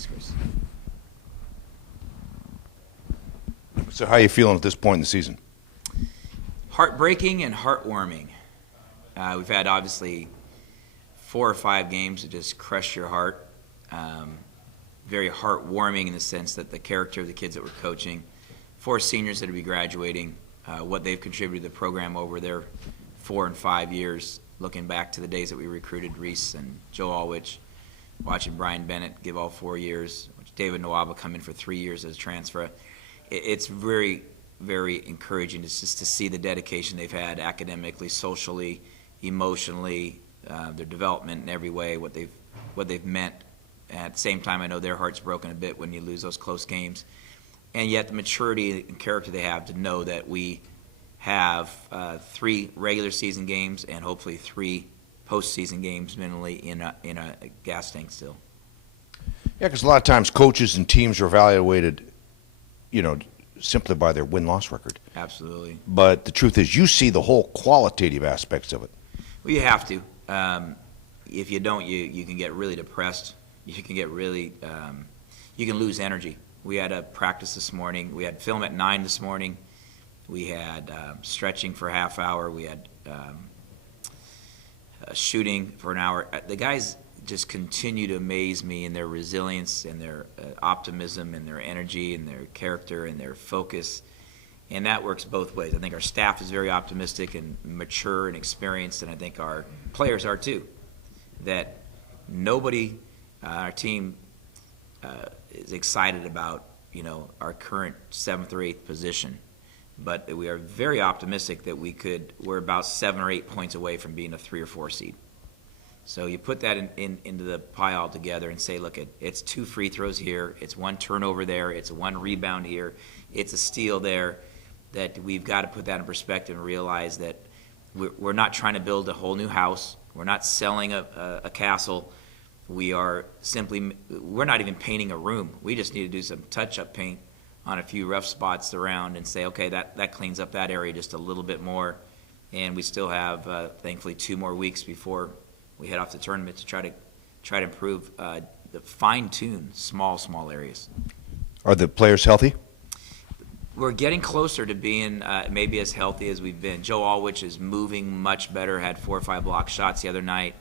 Thanks, Chris. So how are you feeling at this point in the season? Heartbreaking and heartwarming. We've had, obviously, 4 or 5 games that just crush your heart. Very heartwarming in the sense that the character of the kids that we're coaching, 4 seniors that will be graduating, what they've contributed to the program over their 4 and 5 years, looking back to the days that we recruited Reese and Joe Alwich, watching Brian Bennett give all 4 years, David Nwaba come in for 3 years as a transfer. It's very, very encouraging just to see the dedication they've had academically, socially, emotionally, their development in every way, what they've meant. At the same time, I know their heart's broken a bit when you lose those close games. And yet the maturity and character they have to know that we have 3 regular season games and hopefully 3 postseason games minimally in a gas tank still. Yeah, because a lot of times coaches and teams are evaluated, simply by their win-loss record. Absolutely. But the truth is you see the whole qualitative aspects of it. Well, you have to. If you don't, you can get really depressed. You can get really, you can lose energy. We had a practice this morning. We had film at 9 this morning. We had stretching for a half hour. We had shooting for an hour. The guys just continue to amaze me in their resilience and their optimism and their energy and their character and their focus. And that works both ways. I think our staff is very optimistic and mature and experienced, and I think our players are too. That nobody, our team is excited about, our current 7th or 8th position. But we are very optimistic that we're about 7 or 8 points away from being a 3 or 4 seed. So you put that into the pie all together and say, look, it's 2 free throws here, it's 1 turnover there, it's 1 rebound here, it's a steal there, that we've got to put that in perspective and realize that we're not trying to build a whole new house. We're not selling a castle. We're not even painting a room. We just need to do some touch-up paint on a few rough spots around and say, okay, that cleans up that area just a little bit more. And we still have, thankfully, 2 more weeks before we head off the tournament to try to improve the fine-tune small areas. Are the players healthy? We're getting closer to being maybe as healthy as we've been. Joe Alwich is moving much better, had 4 or 5 block shots the other night.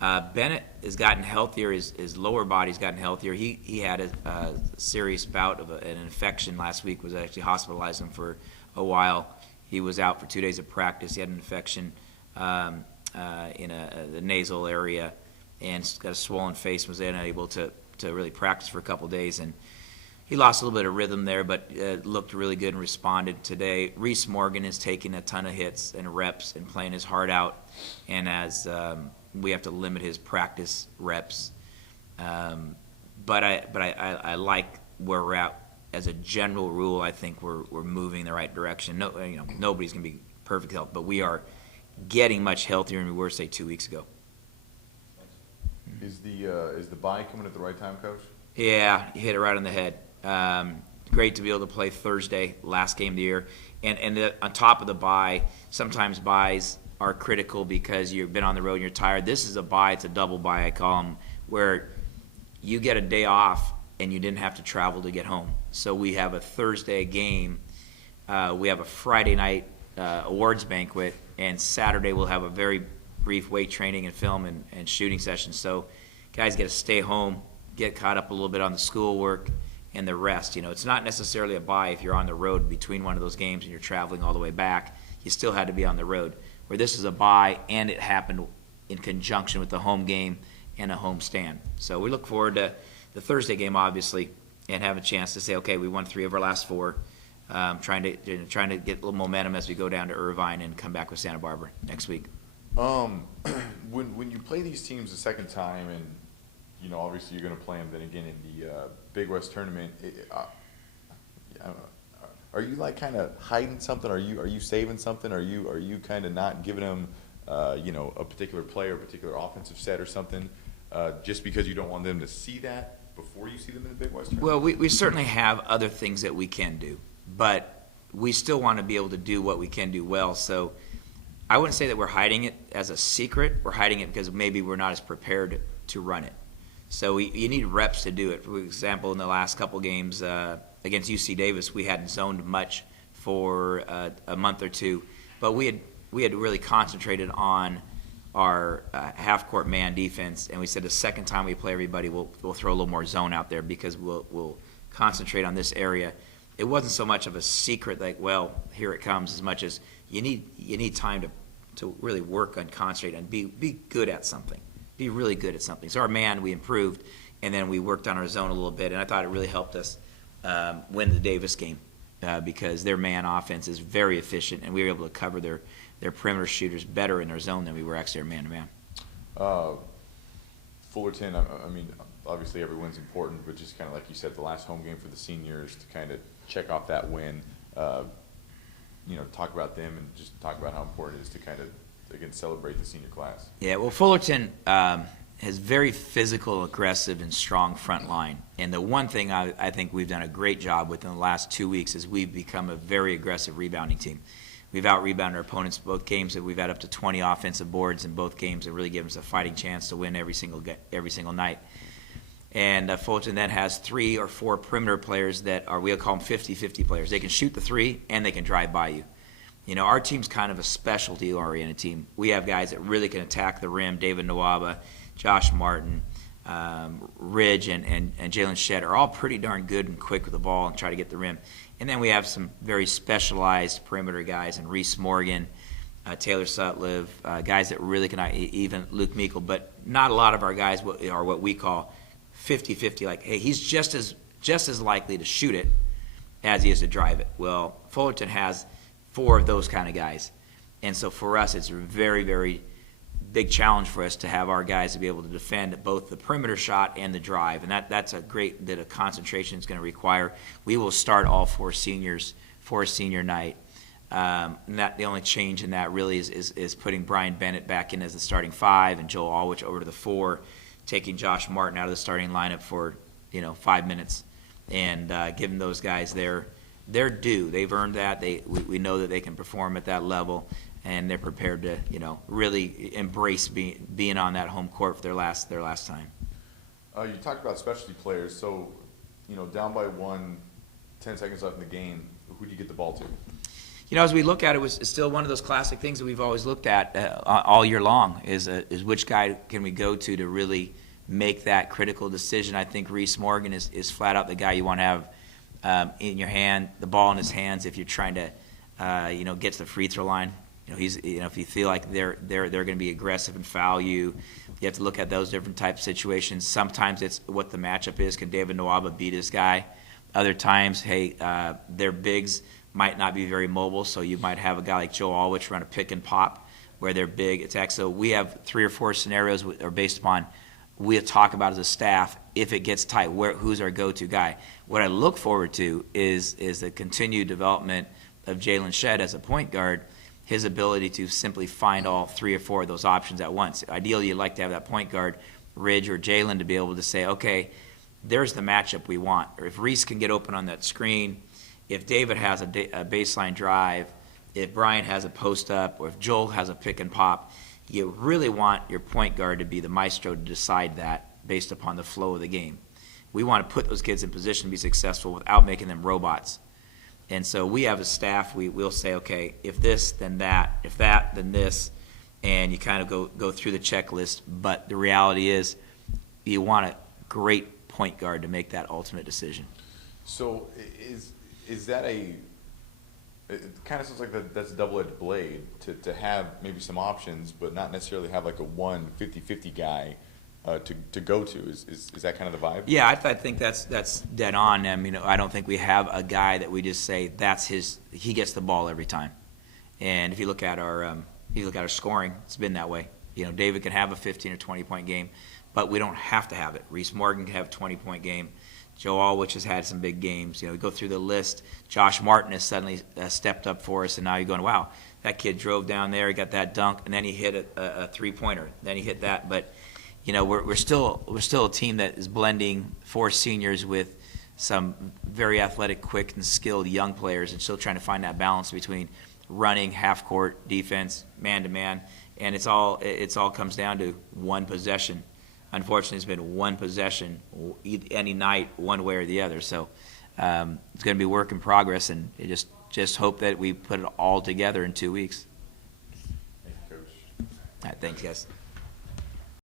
Bennett has gotten healthier. His lower body's gotten healthier. He had a serious bout of an infection last week, was actually hospitalized him for a while. He was out for 2 days of practice. He had an infection in the nasal area and got a swollen face, was unable to really practice for a couple days. And he lost a little bit of rhythm there, but looked really good and responded today. Reese Morgan is taking a ton of hits and reps and playing his heart out. And as we have to limit his practice reps. But I like where we're at. As a general rule, I think we're moving in the right direction. Nobody's going to be perfect health, but we are getting much healthier than we were, say, 2 weeks ago. Is the bye coming at the right time, Coach? Yeah, you hit it right on the head. Great to be able to play Thursday, last game of the year. And on top of the bye, sometimes byes are critical because you've been on the road and you're tired. This is a bye, it's a double bye, I call them, where you get a day off and you didn't have to travel to get home. So we have a Thursday game, we have a Friday night awards banquet, and Saturday we'll have a very brief weight training and film and shooting session. So guys get to stay home, get caught up a little bit on the schoolwork and the rest. It's not necessarily a bye if you're on the road between one of those games and you're traveling all the way back. You still had to be on the road. Where this is a bye, and it happened in conjunction with the home game and a home stand. So we look forward to the Thursday game, obviously, and have a chance to say, okay, we won 3 of our last 4. Trying to get a little momentum as we go down to Irvine and come back with Santa Barbara next week. When you play these teams the second time, and obviously you're going to play them then again in the Big West tournament, I don't know. Are you like kind of hiding something? Are you saving something? Are you kind of not giving them, a particular play or a particular offensive set or something, just because you don't want them to see that before you see them in the Big West tournament? Well, we certainly have other things that we can do, but we still want to be able to do what we can do well. So I wouldn't say that we're hiding it as a secret. We're hiding it because maybe we're not as prepared to run it. So you need reps to do it. For example, in the last couple games against UC Davis, we hadn't zoned much for a month or two, but we had really concentrated on our half-court man defense, and we said the second time we play everybody, we'll throw a little more zone out there because we'll concentrate on this area. It wasn't so much of a secret like, well, here it comes, as much as you need time to really work and concentrate and be good at something, be really good at something. So our man, we improved, and then we worked on our zone a little bit, and I thought it really helped us win the Davis game because their man offense is very efficient, and we were able to cover their perimeter shooters better in their zone than we were actually our man-to-man. Fullerton, I mean, obviously every win's important, but just kind of like you said, the last home game for the seniors to kind of check off that win, talk about them and just talk about how important it is to kind of, again, celebrate the senior class. Yeah, well, Fullerton has very physical, aggressive, and strong front line. And the one thing I think we've done a great job with in the last 2 weeks is we've become a very aggressive rebounding team. We've out-rebounded our opponents both games. That we've had up to 20 offensive boards in both games that really give us a fighting chance to win every single night. And Fullerton then has 3 or 4 perimeter players that are, we'll call them 50-50 players. They can shoot the 3 and they can drive by you. You know, our team's kind of a specialty-oriented team. We have guys that really can attack the rim. David Nwaba, Josh Martin, Ridge, and Jalen Shedd are all pretty darn good and quick with the ball and try to get the rim. And then we have some very specialized perimeter guys, and Reese Morgan, Taylor Sutliff, guys that really can, even Luke Meikle, but not a lot of our guys are what we call 50-50, like, hey, he's just as likely to shoot it as he is to drive it. Well, Fullerton has 4 of those kind of guys. And so for us, it's a very, very big challenge for us to have our guys to be able to defend both the perimeter shot and the drive. And that's a great bit of concentration it's going to require. We will start all 4 seniors for a senior night. And that the only change in that really is putting Brian Bennett back in as the starting 5 and Joel Allwich over to the 4, taking Josh Martin out of the starting lineup for 5 minutes, and giving those guys their due. They've earned that. We know that they can perform at that level, and they're prepared to really embrace being on that home court for their last time. You talked about specialty players, so down by 1, 10 seconds left in the game, who do you get the ball to? As we look at it, it's still one of those classic things that we've always looked at all year long is which guy can we go to really make that critical decision. I think Reese Morgan is flat out the guy you want to have in your hand, the ball in his hands if you're trying to get to the free throw line. He's if you feel like they're going to be aggressive and foul you have to look at those different type of situations. Sometimes it's what the matchup is. Can David Nwaba beat this guy? Other times, hey, their bigs might not be very mobile, so you might have a guy like Joe Allwich run a pick and pop where they're big attack. So we have 3 or 4 scenarios are based upon we talk about as a staff. If it gets tight, who's our go-to guy? What I look forward to is the continued development of Jalen Shedd as a point guard, his ability to simply find all 3 or 4 of those options at once. Ideally, you'd like to have that point guard, Ridge or Jalen, to be able to say, okay, there's the matchup we want. Or if Reese can get open on that screen, if David has a baseline drive, if Brian has a post-up, or if Joel has a pick and pop, you really want your point guard to be the maestro to decide that based upon the flow of the game. We want to put those kids in position to be successful without making them robots. And so we have a staff, we'll say, okay, if this, then that, if that, then this, and you kind of go through the checklist. But the reality is you want a great point guard to make that ultimate decision. So is that it kind of sounds like that's a double-edged blade to have maybe some options, but not necessarily have like a 1-50-50 guy to go to. Is that kind of the vibe? Yeah, I think that's dead on. I don't think we have a guy that we just say he gets the ball every time. And if you look at our scoring, it's been that way. David can have a 15 or 20 point game, but we don't have to have it. Reese Morgan can have a 20-point game. Joe Allwich has had some big games. We go through the list. Josh Martin has suddenly stepped up for us, and now you're going, wow, that kid drove down there, he got that dunk, and then he hit a three-pointer. Then he hit that. But we're still a team that is blending 4 seniors with some very athletic, quick, and skilled young players, and still trying to find that balance between running, half-court defense, man-to-man, and it's all comes down to one possession. unfortunately, it's been one possession any night, one way or the other. So it's going to be work in progress, and you just hope that we put it all together in 2 weeks. Thank you, Coach. All right, thanks, guys.